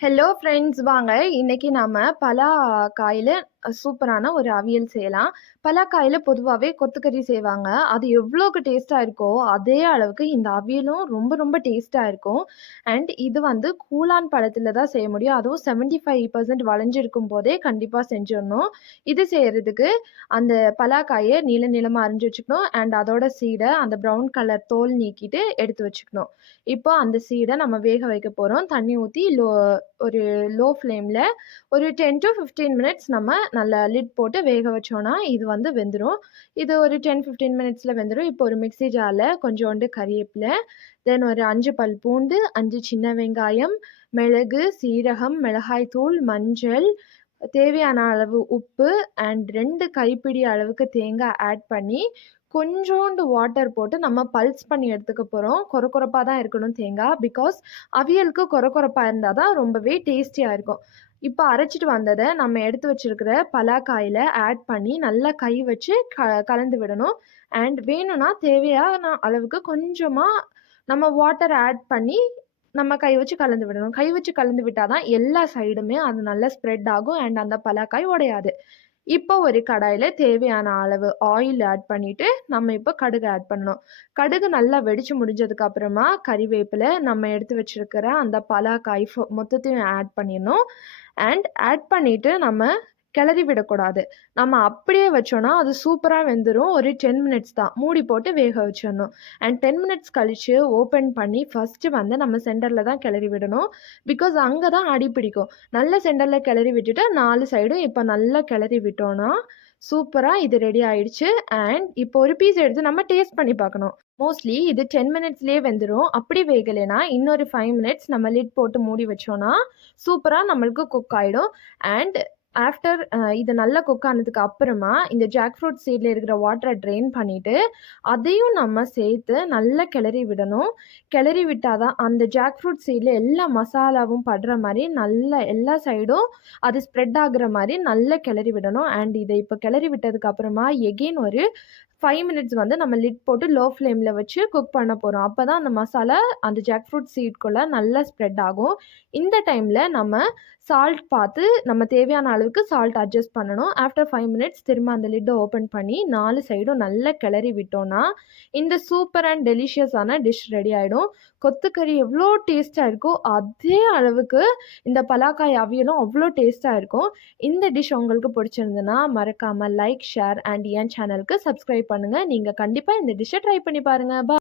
Hello friends வாங்க இன்னைக்கு நாம பலாக்காயில் சூப்பரான ஒரு அவியல் செய்யலாம். பலாக்காயில் பொதுவாகவே கொத்துக்கறி செய்வாங்க. அது எவ்வளோக்கு டேஸ்ட்டாக இருக்கோ, அதே அளவுக்கு இந்த அவியலும் ரொம்ப ரொம்ப டேஸ்ட்டாக இருக்கும். அண்ட் இது வந்து கூழான் பழத்தில் தான் செய்ய முடியும். அதுவும் 75% வளைஞ்சிருக்கும் போதே கண்டிப்பாக செஞ்சிடணும் இது செய்கிறதுக்கு அந்த பலாக்காயை நீள நீளமாக அரிஞ்சு வச்சுக்கணும். அண்ட் அதோட சீடை அந்த ப்ரவுன் கலர் தோல் நீக்கிட்டு எடுத்து வச்சுக்கணும். இப்போ அந்த சீடை நம்ம வேக வைக்க போகிறோம் தண்ணி ஊற்றி லோ ஒரு லோ ஃப்ளேமில் ஒரு டென் டு ஃபிஃப்டீன் மினிட்ஸ் நம்ம நல்லா லிட் போட்டு வேக வச்சோன்னா, இது வந்து வெந்துடும் இது ஒரு டென் ஃபிஃப்டீன் மினிட்ஸில் வெந்துடும் இப்போ ஒரு மிக்ஸி ஜாரில் கொஞ்சோண்டு கறிவேப்பில, தென் ஒரு அஞ்சு பல் பூண்டு, அஞ்சு சின்ன வெங்காயம், மிளகு, சீரகம், மிளகாய் தூள், மஞ்சள், தேவையான அளவு உப்பு அண்ட் ரெண்டு கைப்பிடி அளவுக்கு தேங்காய் ஆட் பண்ணி, கொஞ்சோண்டு வாட்டர் போட்டு நம்ம பல்ஸ் பண்ணி எடுத்துக்க போகிறோம் கொர தான் இருக்கணும் தேங்காய் பிகாஸ் அவியலுக்கு கொர இருந்தால் தான் ரொம்பவே டேஸ்டியாக இருக்கும். இப்போ அரைச்சிட்டு வந்ததை நம்ம எடுத்து வச்சிருக்கிற பலாக்காயில் ஆட் பண்ணி நல்லா கை வச்சு க கலந்து விடணும். அண்ட் வேணும்னா தேவையான அளவுக்கு கொஞ்சமாக நம்ம வாட்டர் ஆட் பண்ணி நம்ம கை வச்சு கலந்து விடணும். கை வச்சு கலந்து விட்டால் தான் எல்லா சைடுமே அது நல்லா ஸ்ப்ரெட் ஆகும். அண்ட் அந்த பலாக்காய் உடையாது. இப்போ ஒரு கடாயில தேவையான அளவு ஆயில் ஆட் பண்ணிட்டு, நம்ம இப்போ கடுகு ஆட் பண்ணணும். கடுகு நல்லா வெடிச்சு முடிஞ்சதுக்கு அப்புறமா கறிவேப்பில, நம்ம எடுத்து வச்சிருக்கிற அந்த பலாக்காய் மொத்தத்தையும் ஆட் பண்ணிடணும். அண்ட் ஆட் பண்ணிட்டு நம்ம கிளறி விடக்கூடாது. நம்ம அப்படியே வச்சோன்னா அது சூப்பராக வெந்துடும் ஒரு 10 மினிட்ஸ் தான். மூடி போட்டு வேக வச்சிடணும் அண்ட் 10 மினிட்ஸ் கழித்து ஓப்பன் பண்ணி ஃபஸ்ட்டு வந்து நம்ம சென்டரில் தான் கிளறி விடணும். பிகாஸ் அங்கே தான் அடி பிடிக்கும். நல்ல சென்டரில் கிளறி விட்டுட்டு நாலு சைடும் இப்போ நல்லா கிளறி விட்டோன்னா சூப்பராக இது ரெடி ஆயிடுச்சு. அண்ட் இப்போ ஒரு பீஸ் எடுத்து நம்ம டேஸ்ட் பண்ணி பார்க்கணும். மோஸ்ட்லி இது டென் மினிட்ஸ்லேயே வெந்துடும் அப்படி வேகலைன்னா, இன்னொரு ஃபைவ் மினிட்ஸ் நம்ம லிட் போட்டு மூடி வச்சோன்னா சூப்பராக நம்மளுக்கு குக் ஆகிடும் அண்ட் ஆஃப்டர் இது நல்லா குக் ஆனதுக்கு அப்புறமா, இந்த ஜாக் ஃப்ரூட் சீட்ல இருக்கிற வாட்டரை ட்ரெயின் பண்ணிட்டு, அதையும் நம்ம சேர்த்து நல்லா கிளறி விடணும். கிளறி விட்டால் தான் அந்த ஜாக் ஃப்ரூட் சீட்ல எல்லா மசாலாவும் படுற மாதிரி நல்லா எல்லா சைடும் அது ஸ்ப்ரெட் ஆகுற மாதிரி நல்லா கிளறி விடணும். அண்ட் இதை இப்போ கிளறி விட்டதுக்கு அப்புறமா எகெயின் ஒரு ஃபைவ் மினிட்ஸ் வந்து நம்ம லிட் போட்டு லோ ஃப்ளேமில் வச்சு குக் பண்ண போகிறோம் அப்போ தான் அந்த மசாலா அந்த ஜாக் ஃப்ரூட் சீட்குள்ளே நல்லா ஸ்ப்ரெட் ஆகும். இந்த டைமில் நம்ம சால்ட் பார்த்து நம்ம தேவையான அளவுக்கு சால்ட் அட்ஜஸ்ட் பண்ணணும். ஆஃப்டர் ஃபைவ் மினிட்ஸ் திரும்ப அந்த லிட்டை ஓப்பன் பண்ணி நாலு சைடும் நல்லா கிளறி விட்டோன்னா இந்த சூப்பர் அண்ட் டெலிஷியஸான டிஷ் ரெடி ஆகிடும் கொத்துக்கறி எவ்வளோ டேஸ்ட்டாக இருக்கோ, அதே அளவுக்கு இந்த பலாக்காய் அவியலும் அவ்வளோ டேஸ்ட்டாக இருக்கும். இந்த டிஷ் உங்களுக்கு பிடிச்சிருந்ததுன்னா, மறக்காமல் லைக், ஷேர் அண்ட் என் சேனலுக்கு சப்ஸ்கிரைப் பண்ணுங்க. நீங்க கண்டிப்பா இந்த டிஷ்ஷ ட்ரை பண்ணி பாருங்க. பா